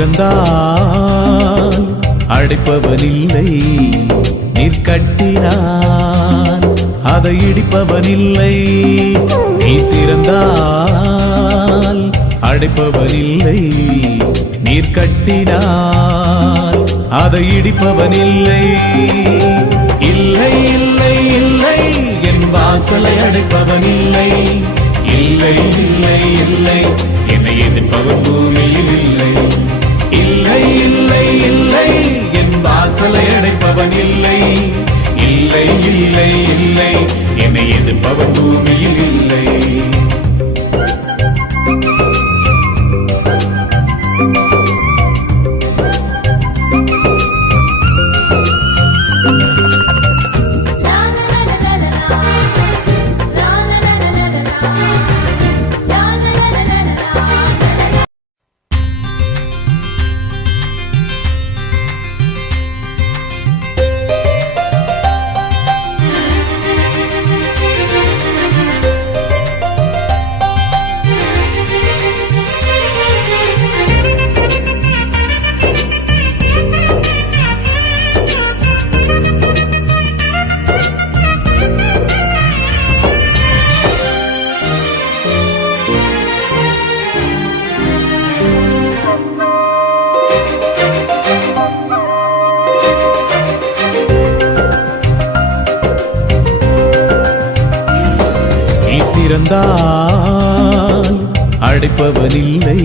திறந்தால் அடைப்பவனில்லை, நீர் கட்டினான் அதை இடிப்பவனில்லை. நீ திறந்தால் அடைப்பவனில்லை, நீர் கட்டினான் அதை இடிப்பவனில்லை. இல்லை இல்லை இல்லை என் வாசலை அடைப்பவனில்லை. இல்லை இல்லை இல்லை என்னை எதிர்ப்பவன் பூமியில் இல்லை. இல்லை இல்லை இல்லை என் வாசலை அடைப்பவன் இல்லை. இல்லை இல்லை இல்லை என்னை எதிர்ப்பவன் பூமியில் இல்லை. திறந்தால் அடைப்பவனில்லை,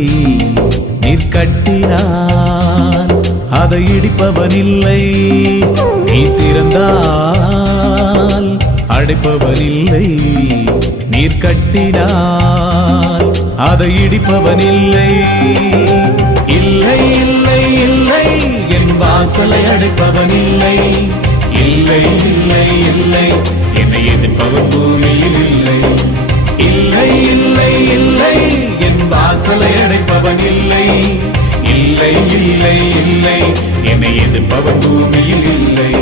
நீர் கட்டினான் அதை இடிப்பவனில்லை. நீ திறந்தால் அடைப்பவனில்லை, நீர் கட்டினான் அதை இடிப்பவனில்லை. இல்லை இல்லை இல்லை என் வாசலை அடைப்பவனில்லை. இல்லை இல்லை இல்லை என்னை எதிர்ப்பவன் பூமியில் இல்லை. இல்லை இல்லை இல்லை என் வாசலை அடைப்பவன் இல்லை. இல்லை இல்லை இல்லை என்னை எதிர்ப்பவன் பூமியில் இல்லை.